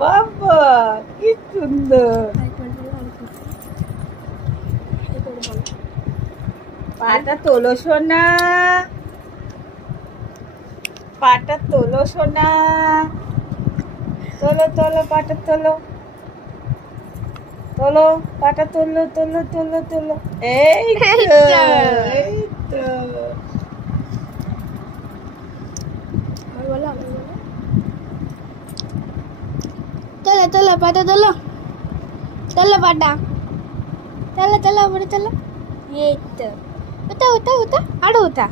বাবা কি সুন্দর। পাটা তোলো সোনা, পাটা তোলো সোনা, তোলো তোলো পাটা তোলো, তোলো পাটা তোলো তোলো তোলো তোলো। এই তো এই তো। তোলো তোলো পাটা তোলো, তোলো পাটা, তোলো তোলো উপরে তোলো। এই তো উঠা উঠা উঠা আরো উঠা।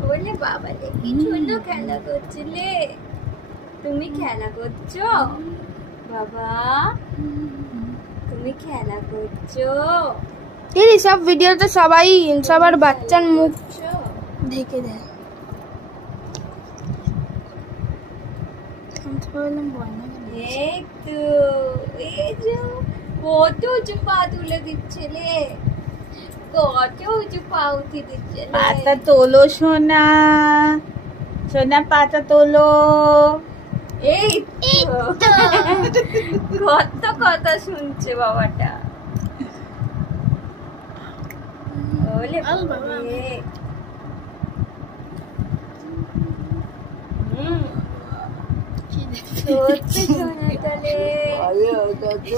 বলে বাবা রে কি সুন্দর খেলা করছিলে, তুমি খেলা করছো বাবা, তুমি খেলা করছো। এই সব ভিডিওতে সবাই সবার বাচ্চার মুখ ঢেকে দেয়। এই তো এই যে কত উঁচু পা তুলে দিচ্ছিলে, কত উঁচু পা উঠে দিচ্ছিলে। পাতা তোলো সোনা, সোনা পাতা তোলো। এই তো কত কথা শুনছে বাবাটা। ওলে বাবা রে। সত্যি সোনা তালে,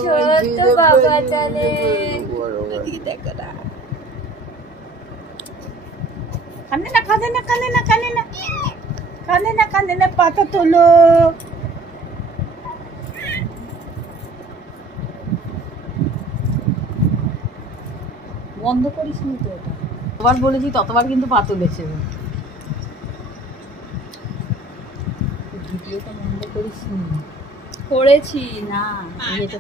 সত্য বাবা তালে। কানে না কানে না কানে না কানে না কানে না কানে না পাতা তোলো। বন্ধ করিস নি তো ওটা, যতবার বলেছি ততবার কিন্তু পা তুলেছে। ভিডিওটা বন্ধ করিস নি। করেছি না এটা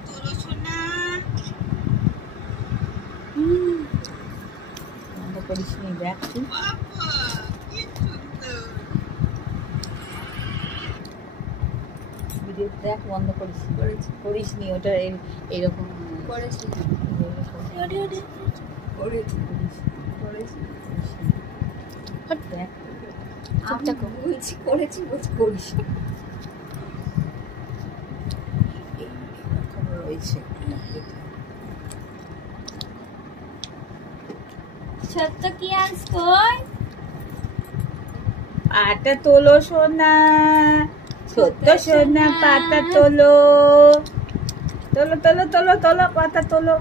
বন্ধ করিস নি, দেখ তুই। ভিডিও দেখ, বন্ধ করিস নি। করিস নি ওটা এরকম করেছি দেখ। বলছি করেছি বলছি করিস। রয়েছে সত্য কি আস কই, পাতা তোলো সোনা, ছোট্ট সোনা পাতা তোলো, তোলো তোলো তোলো তোলো পাতা তোলো।